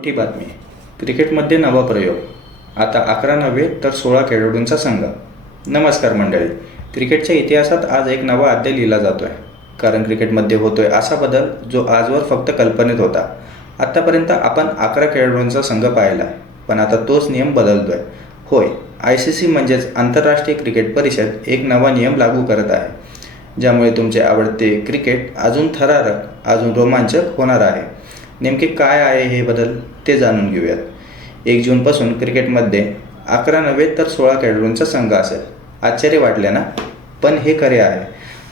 मोठी बातमी. क्रिकेटमध्ये नवा प्रयोग. आता अकरा नव्हे तर सोळा खेळाडूंचा संघ. नमस्कार मंडळी. क्रिकेटच्या इतिहासात आज एक नवा अध्याय लिहिला जातो आहे कारण क्रिकेटमध्ये होतोय असा बदल जो आजवर फक्त कल्पनेत होता. आत्तापर्यंत आपण अकरा खेळाडूंचा संघ पाहिला पण आता तोच नियम बदलतोय. होय आय सी सी म्हणजेच आंतरराष्ट्रीय क्रिकेट परिषद एक नवा नियम लागू करत आहे. ज्यामुळे तुमचे आवडते क्रिकेट अजून थरारक अजून रोमांचक होणार आहे. नेमके काय आहे हे बदल ते जाणून घेऊयात. एक जूनपासून क्रिकेटमध्ये अकरा नव्हे तर सोळा खेळाडूंचा संघ असेल. आश्चर्य वाटले ना? पण हे खरे आहे.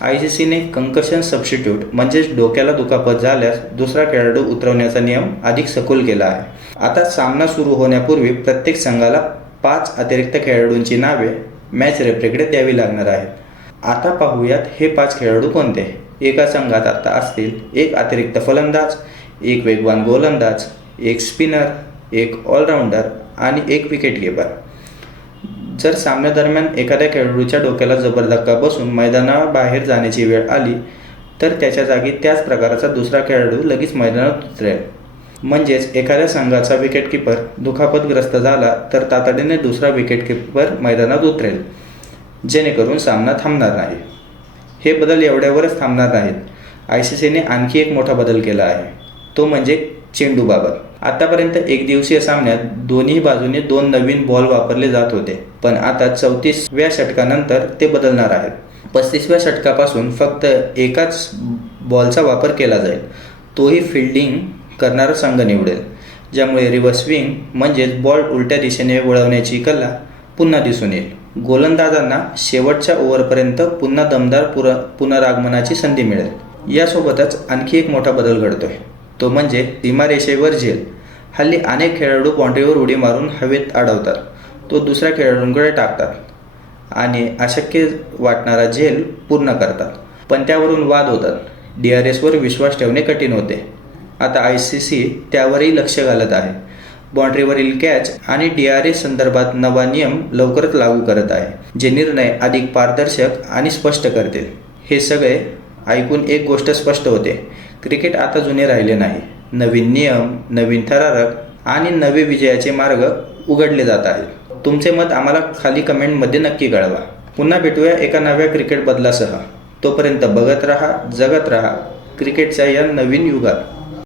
आय सी सीने कंकशन सबस्टिट्यूट म्हणजेच डोक्याला दुखापत झाल्यास दुसरा खेळाडू उतरवण्याचा नियम अधिक सखोल केला आहे. आता सामना सुरू होण्यापूर्वी प्रत्येक संघाला पाच अतिरिक्त खेळाडूंची नावे मॅच रेफरीकडे द्यावी लागणार आहेत. आता पाहूयात हे पाच खेळाडू कोणते? एका संघात आता असतील एक अतिरिक्त फलंदाज एक वेगवान गोलंदाज एक स्पिनर एक ऑलराऊंडर आणि एक विकेट कीपर जर सामन्यादरम्यान एखाद्या खेळाडूच्या डोक्याला जबर धक्का बसून मैदानाबाहेर जाण्याची वेळ आली तर त्याच्या जागी त्याच प्रकाराचा दुसरा खेळाडू लगेच मैदानात उतरेल. म्हणजेच एखाद्या संघाचा विकेटकीपर दुखापतग्रस्त झाला तर तातडीने दुसरा विकेटकीपर मैदानात उतरेल जेणेकरून सामना थांबणार नाही. हे बदल एवढ्यावरच थांबणार नाहीत. आय सी सीने आणखी एक मोठा बदल केला आहे. तो म्हणजे चेंडूबाबत आतापर्यंत एक दिवसीय सामन्यात दोन्ही बाजूने दोन नवीन बॉल वापरले जात होते पण आता चौतीसव्या षटकानंतर ते बदलणार आहेत. पस्तीसव्या षटकापासून फक्त एकाच बॉलचा वापर केला जाईल. तोही फिल्डिंग करणारा संघ निवडेल ज्यामुळे रिव्हर्स स्विंग म्हणजेच बॉल उलट्या दिशेने वळवण्याची कला पुन्हा दिसून येईल. गोलंदाजांना शेवटच्या ओव्हरपर्यंत पुन्हा दमदार पुर पुनरागमनाची संधी मिळेल. यासोबतच आणखी एक मोठा बदल घडतोय. तो म्हणजे सीमारेषेवर झेल. हल्ली अनेक खेळाडू बाँड्रीवर उडी मारून हवेत अडवतात तो दुसऱ्या खेळाडूंकडे टाकतात. आणि अशक्य वाटणारा झेल पूर्ण करतात. पण त्यावरून वाद होतात. डी आर एसवर विश्वास ठेवणे कठीण होते. आता आय सी सी त्यावरही लक्ष घालत आहे. बाँड्रीवरील कॅच आणि डी आर एस संदर्भात नवा नियम लवकरच लागू करत आहे जे निर्णय अधिक पारदर्शक आणि स्पष्ट करतील. हे सगळे ऐकून एक गोष्ट स्पष्ट होते. क्रिकेट आता जुने राहिले नाही. नवीन नियम नवीन थरारक आणि नवे विजयाचे मार्ग उघडले जात आहेत. तुमचे मत आम्हाला खाली कमेंटमध्ये नक्की कळवा. पुन्हा भेटूया एका नव्या क्रिकेट बदलासह. तोपर्यंत बघत राहा जगत राहा क्रिकेटच्या या नवीन युगात.